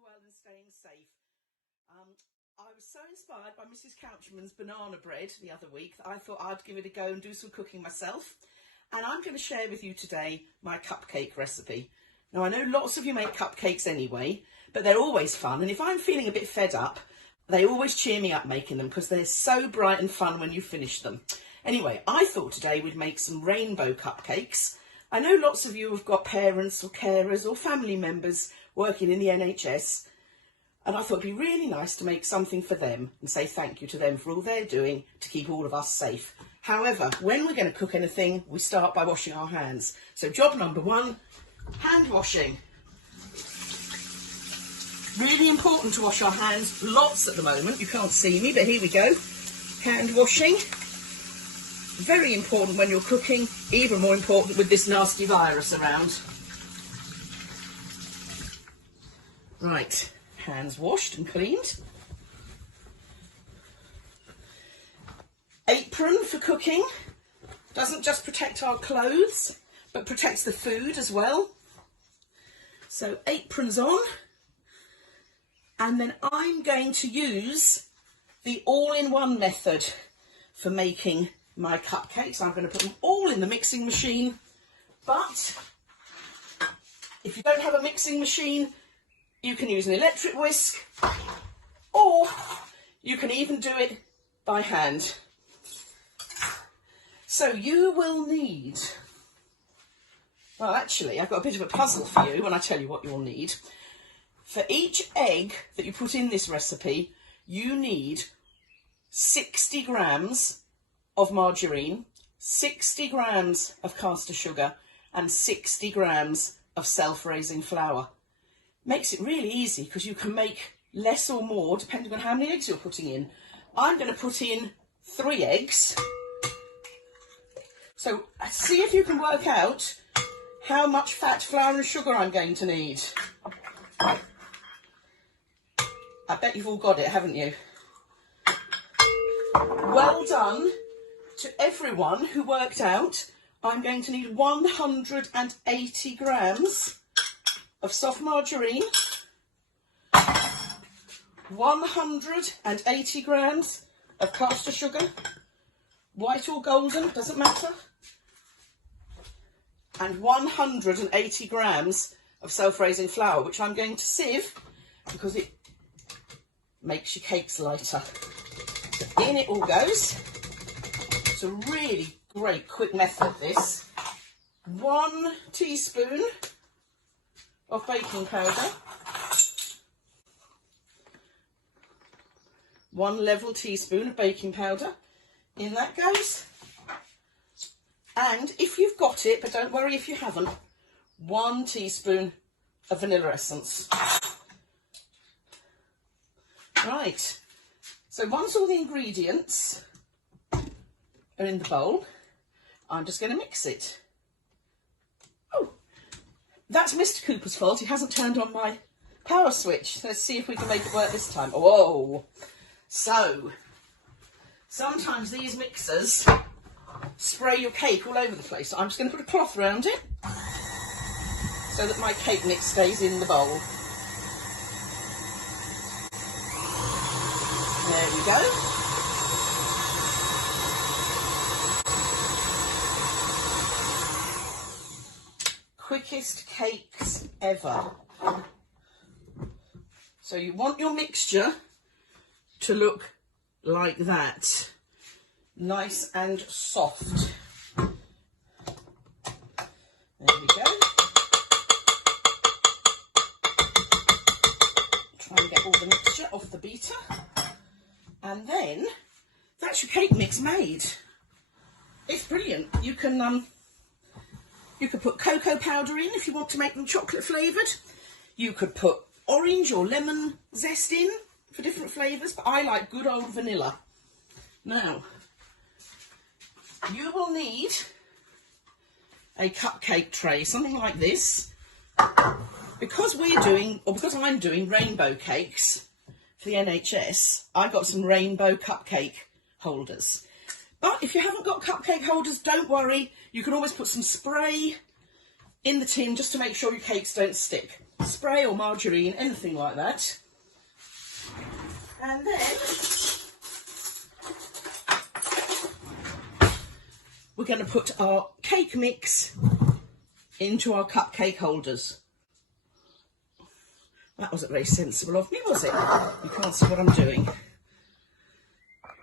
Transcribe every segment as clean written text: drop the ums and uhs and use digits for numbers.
well and staying safe. I was so inspired by Mrs. Couchman's banana bread the other week that I thought I'd give it a go and do some cooking myself. And I'm going to share with you today my cupcake recipe. Now, I know lots of you make cupcakes anyway, but they're always fun. And if I'm feeling a bit fed up, they always cheer me up making them because they're so bright and fun when you finish them. Anyway, I thought today we'd make some rainbow cupcakes. I know lots of you have got parents or carers or family members working in the NHS, and I thought it'd be really nice to make something for them and say thank you to them for all they're doing to keep all of us safe. However, when we're going to cook anything, we start by washing our hands. So job number one, hand washing. Really important to wash our hands, lots at the moment. You can't see me, but here we go. Hand washing. Very important when you're cooking, even more important with this nasty virus around. Right, hands washed and cleaned. Apron for cooking. Doesn't just protect our clothes, but protects the food as well. So aprons on. And then I'm going to use the all-in-one method for making my cupcakes. I'm going to put them all in the mixing machine, but if you don't have a mixing machine, you can use an electric whisk, or you can even do it by hand. So you will need, well actually I've got a bit of a puzzle for you when I tell you what you'll need. For each egg that you put in this recipe, you need 60 grams of margarine, 60 grams of caster sugar, and 60 grams of self-raising flour. Makes it really easy because you can make less or more depending on how many eggs you're putting in. I'm going to put in 3 eggs. So see if you can work out how much fat, flour and sugar I'm going to need. I bet you've all got it, haven't you? Well done to everyone who worked out. I'm going to need 180 grams of soft margarine, 180 grams of caster sugar, white or golden, doesn't matter, and 180 grams of self-raising flour, which I'm going to sieve because it makes your cakes lighter. So in it all goes. It's a really great quick method, this. 1 teaspoon of baking powder, 1 level teaspoon of baking powder, in that goes. And if you've got it, but don't worry if you haven't, 1 teaspoon of vanilla essence. Right, so once all the ingredients are in the bowl, I'm just going to mix it. Oh, that's Mr. Cooper's fault. He hasn't turned on my power switch. Let's see if we can make it work this time. Whoa! So, sometimes these mixers spray your cake all over the place. So I'm just going to put a cloth around it so that my cake mix stays in the bowl. There we go. Quickest cakes ever. So you want your mixture to look like that. Nice and soft. There we go. Try and get all the mixture off the beater. And then that's your cake mix made. It's brilliant. You can put cocoa powder in if you want to make them chocolate flavoured. You could put orange or lemon zest in for different flavours, but I like good old vanilla. Now, you will need a cupcake tray, something like this. Because I'm doing rainbow cakes for the NHS, I got some rainbow cupcake holders. But if you haven't got cupcake holders, don't worry. You can always put some spray in the tin just to make sure your cakes don't stick. spray or margarine, anything like that. And then we're going to put our cake mix into our cupcake holders. That wasn't very sensible of me, was it? You can't see what I'm doing.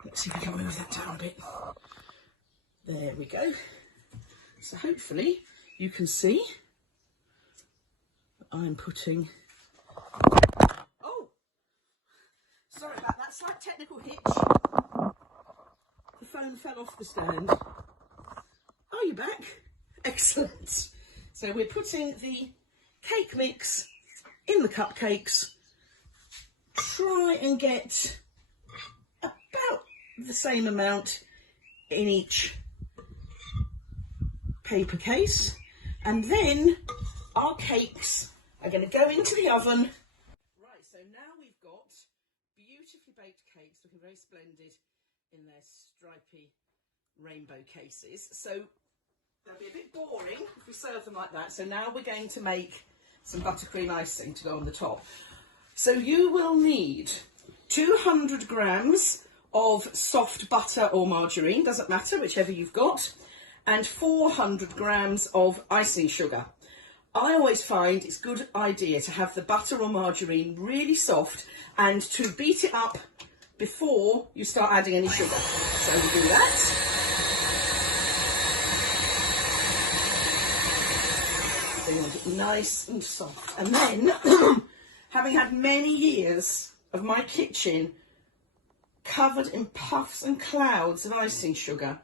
Let's see if I can move that down a bit. There we go. So hopefully you can see that I'm putting... Oh! Sorry about that, slight technical hitch. The phone fell off the stand. Are you back? Excellent. So we're putting the cake mix in the cupcakes. Try and get about the same amount in each paper case, and then our cakes are going to go into the oven. Right, so now we've got beautifully baked cakes looking very splendid in their stripy rainbow cases. So they'll be a bit boring if we serve them like that. So now we're going to make some buttercream icing to go on the top. So you will need 200 grams of soft butter or margarine, doesn't matter, whichever you've got, and 400 grams of icing sugar. I always find it's a good idea to have the butter or margarine really soft and to beat it up before you start adding any sugar. So we do that. So you want it nice and soft. And then, having had many years of my kitchen covered in puffs and clouds of icing sugar,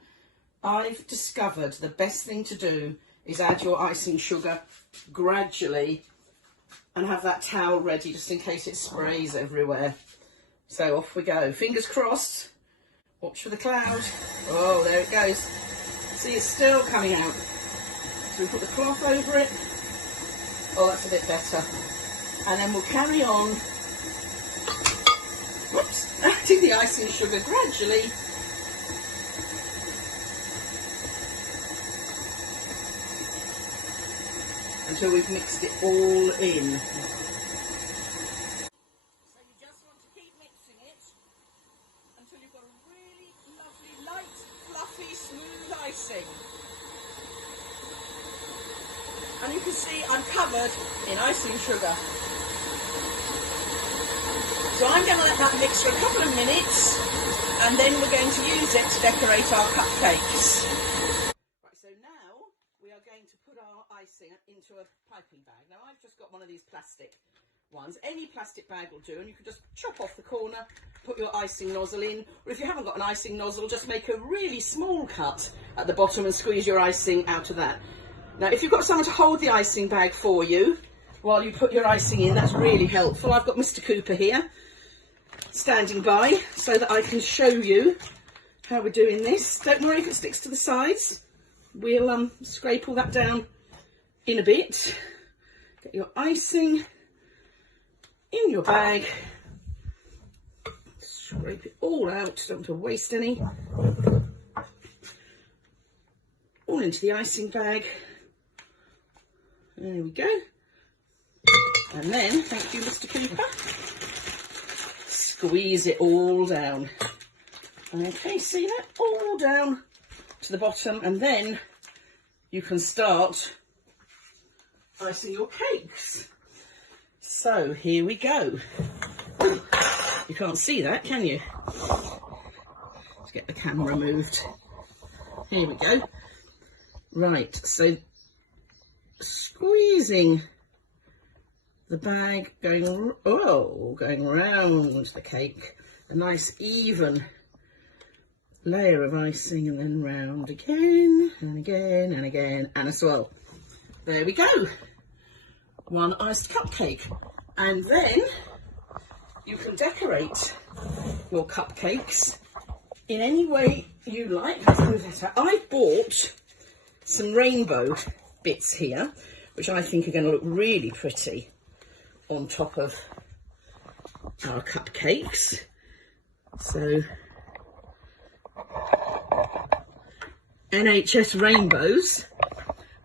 I've discovered the best thing to do is add your icing sugar gradually and have that towel ready just in case it sprays everywhere. So off we go. Fingers crossed. Watch for the cloud. Oh, there it goes. See, it's still coming out. So we put the cloth over it. Oh, that's a bit better. And then we'll carry on. Whoops. Adding the icing sugar gradually. Until we've mixed it all in. So you just want to keep mixing it until you've got a really lovely, light, fluffy, smooth icing. And you can see I'm covered in icing sugar. So I'm going to let that mix for a couple of minutes, and then we're going to use it to decorate our cupcakes. Right, so now we are going to put our icing into a piping bag. Now I've just got one of these plastic ones. Any plastic bag will do, and you can just chop off the corner, put your icing nozzle in, or if you haven't got an icing nozzle, just make a really small cut at the bottom and squeeze your icing out of that. Now if you've got someone to hold the icing bag for you while you put your icing in, that's really helpful. I've got Mr. Cooper here standing by so that I can show you how we're doing this. Don't worry if it sticks to the sides. We'll scrape all that down in a bit. Get your icing in your bag. Scrape it all out, don't want to waste any. All into the icing bag. There we go. And then, thank you, Mr. Cooper. Squeeze it all down. Okay, see that? All down to the bottom, and then you can start icing your cakes. So here we go. You can't see that, can you? Let's get the camera moved. Here we go. Right, so squeezing the bag, going round the cake, a nice even layer of icing, and then round again and again and again and a swirl. There we go, one iced cupcake. And then you can decorate your cupcakes in any way you like. Let's move that out. I bought some rainbow bits here, which I think are going to look really pretty on top of our cupcakes. So NHS rainbows,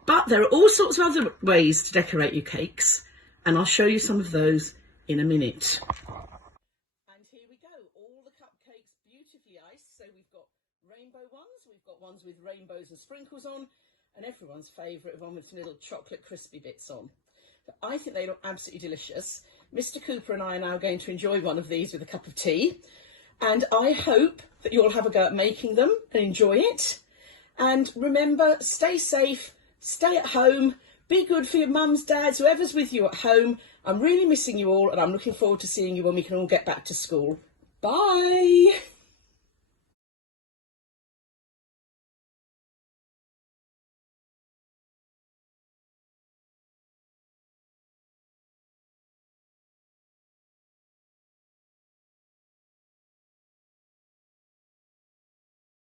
but there are all sorts of other ways to decorate your cakes, and I'll show you some of those in a minute. And here we go, all the cupcakes beautifully iced. So we've got rainbow ones, we've got ones with rainbows and sprinkles on, and everyone's favourite one with little chocolate crispy bits on. But I think they look absolutely delicious. Mr. Cooper and I are now going to enjoy one of these with a cup of tea, and I hope that you'll have a go at making them and enjoy it. And remember, stay safe, stay at home, be good for your mums, dads, whoever's with you at home. I'm really missing you all, and I'm looking forward to seeing you when we can all get back to school. Bye!